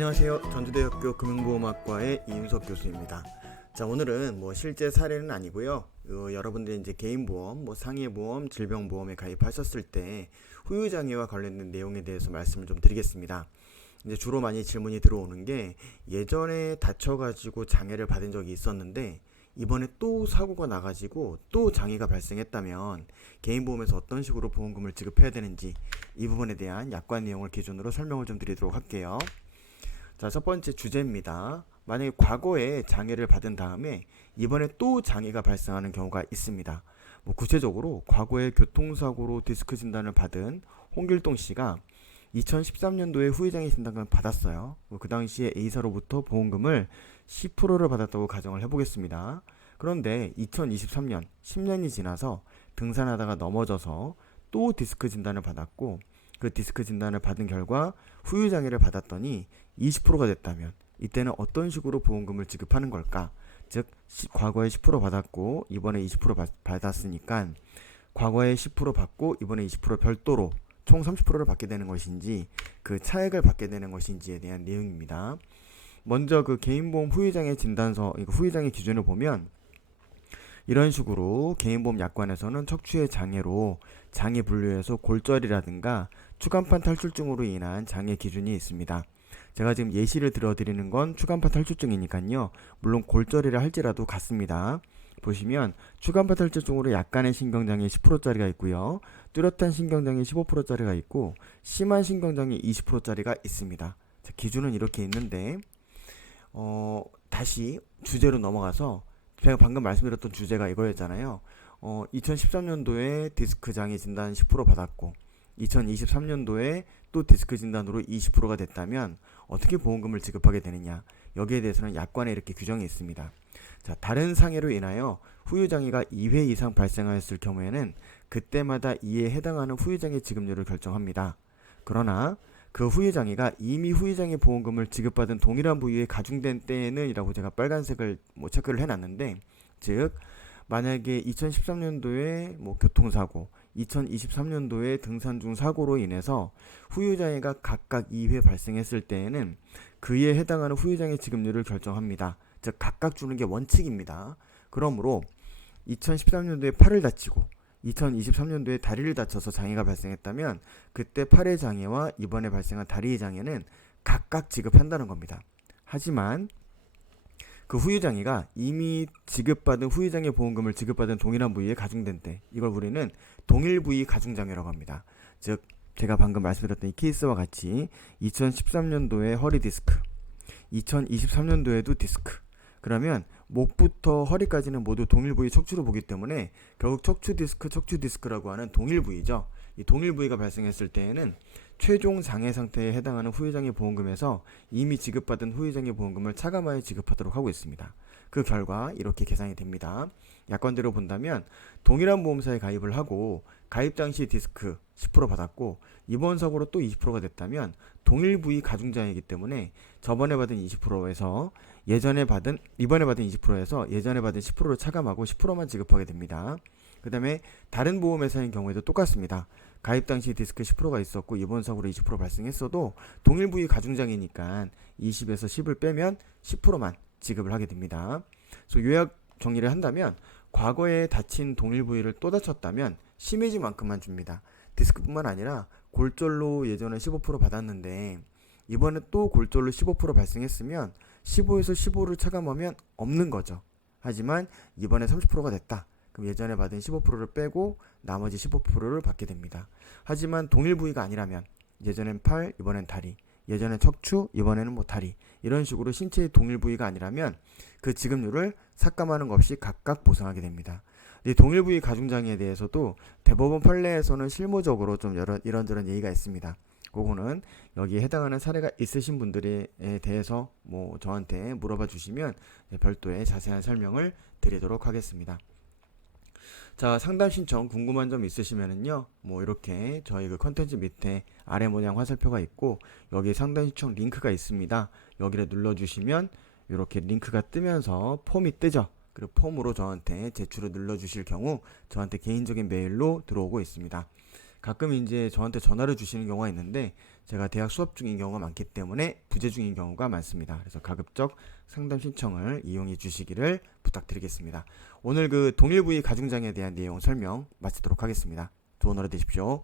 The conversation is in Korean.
안녕하세요. 전주대학교 금융보험학과의 이윤석 교수입니다. 자, 오늘은 실제 사례는 아니고요. 여러분들이 이제 개인보험, 상해보험, 질병보험에 가입하셨을 때 후유장애와 관련된 내용에 대해서 말씀을 좀 드리겠습니다. 이제 주로 많이 질문이 들어오는 게 예전에 다쳐가지고 장애를 받은 적이 있었는데 이번에 또 사고가 나가지고 또 장애가 발생했다면 개인보험에서 어떤 식으로 보험금을 지급해야 되는지 이 부분에 대한 약관 내용을 기준으로 설명을 좀 드리도록 할게요. 자, 첫 번째 주제입니다. 만약에 과거에 장애를 받은 다음에 이번에 또 장애가 발생하는 경우가 있습니다. 구체적으로 과거에 교통사고로 디스크 진단을 받은 홍길동 씨가 2013년도에 후유장애 진단을 받았어요. 그 당시에 A사로부터 보험금을 10%를 받았다고 가정을 해보겠습니다. 그런데 2023년, 10년이 지나서 등산하다가 넘어져서 또 디스크 진단을 받았고 그 디스크 진단을 받은 결과 후유장애를 받았더니 20%가 됐다면 이때는 어떤 식으로 보험금을 지급하는 걸까? 즉 과거에 10% 받았고 이번에 20% 받았으니까 과거에 10% 받고 이번에 20% 별도로 총 30%를 받게 되는 것인지 그 차액을 받게 되는 것인지에 대한 내용입니다. 먼저 그 개인보험 후유장애 진단서, 후유장애 기준을 보면 이런 식으로 개인보험 약관에서는 척추의 장애로 장애 분류에서 골절이라든가 추간판 탈출증으로 인한 장애 기준이 있습니다. 제가 지금 예시를 들어드리는 건 추간판 탈출증이니까요. 물론 골절이라 할지라도 같습니다. 보시면 추간판 탈출증으로 약간의 신경장애 10%짜리가 있고요. 뚜렷한 신경장애 15%짜리가 있고 심한 신경장애 20%짜리가 있습니다. 자, 기준은 이렇게 있는데 다시 주제로 넘어가서 제가 방금 말씀드렸던 주제가 이거였잖아요. 2013년도에 디스크 장애 진단 10% 받았고 2023년도에 또 디스크 진단으로 20%가 됐다면 어떻게 보험금을 지급하게 되느냐, 여기에 대해서는 약관에 이렇게 규정이 있습니다. 자, 다른 상해로 인하여 후유장애가 2회 이상 발생하였을 경우에는 그때마다 이에 해당하는 후유장애 지급률을 결정합니다. 그러나 그 후유장애가 이미 후유장애 보험금을 지급받은 동일한 부위에 가중된 때에는 이라고 제가 빨간색을 체크를 해놨는데, 즉 만약에 2013년도에 교통사고, 2023년도에 등산 중 사고로 인해서 후유장애가 각각 2회 발생했을 때에는 그에 해당하는 후유장애 지급률을 결정합니다. 즉 각각 주는 게 원칙입니다. 그러므로 2013년도에 팔을 다치고 2023년도에 다리를 다쳐서 장애가 발생했다면 그때 팔의 장애와 이번에 발생한 다리의 장애는 각각 지급한다는 겁니다. 하지만 그 후유장애가 이미 지급받은 후유장애 보험금을 지급받은 동일한 부위에 가중된 때, 이걸 우리는 동일 부위 가중장애라고 합니다. 즉 제가 방금 말씀드렸던 이 케이스와 같이 2013년도에 허리 디스크, 2023년도에도 디스크, 그러면 목부터 허리까지는 모두 동일 부위 척추로 보기 때문에 결국 척추 디스크라고 하는 동일 부위죠. 이 동일 부위가 발생했을 때에는 최종 장애 상태에 해당하는 후유장애 보험금에서 이미 지급받은 후유장애 보험금을 차감하여 지급하도록 하고 있습니다. 그 결과 이렇게 계산이 됩니다. 약관대로 본다면 동일한 보험사에 가입을 하고 가입 당시 디스크 10% 받았고 이번 사고로 또 20%가 됐다면 동일 부위 가중장애이기 때문에 저번에 받은 20%에서 이번에 받은 20%에서 예전에 받은 10%를 차감하고 10%만 지급하게 됩니다. 그 다음에 다른 보험회사인 경우에도 똑같습니다. 가입 당시 디스크 10%가 있었고 이번 사고로 20% 발생했어도 동일 부위 가중장애니까 20에서 10을 빼면 10%만 지급을 하게 됩니다. 그래서 요약 정리를 한다면 과거에 다친 동일 부위를 또 다쳤다면 심해진 만큼만 줍니다. 디스크뿐만 아니라 골절로 예전에 15% 받았는데 이번에 또 골절로 15% 발생했으면 15에서 15를 차감하면 없는 거죠. 하지만 이번에 30%가 됐다. 그럼 예전에 받은 15%를 빼고 나머지 15%를 받게 됩니다. 하지만 동일 부위가 아니라면 예전엔 팔, 이번엔 다리, 예전엔 척추, 이번에는 다리, 이런 식으로 신체의 동일 부위가 아니라면 그 지급률을 삭감하는 것 없이 각각 보상하게 됩니다. 이 동일 부위 가중장애에 대해서도 대법원 판례에서는 실무적으로 좀 이런저런 예의가 있습니다. 그거는 여기에 해당하는 사례가 있으신 분들에 대해서 저한테 물어봐 주시면 별도의 자세한 설명을 드리도록 하겠습니다. 자, 상담 신청 궁금한 점 있으시면은요, 이렇게 저희 그 컨텐츠 밑에 아래 모양 화살표가 있고 여기 상담 신청 링크가 있습니다. 여기를 눌러주시면 이렇게 링크가 뜨면서 폼이 뜨죠. 그리고 폼으로 저한테 제출을 눌러주실 경우 저한테 개인적인 메일로 들어오고 있습니다. 가끔 이제 저한테 전화를 주시는 경우가 있는데 제가 대학 수업 중인 경우가 많기 때문에 부재 중인 경우가 많습니다. 그래서 가급적 상담 신청을 이용해 주시기를 부탁드리겠습니다. 오늘 그 동일 부위 가중장에 대한 내용 설명 마치도록 하겠습니다. 좋은 하루 되십시오.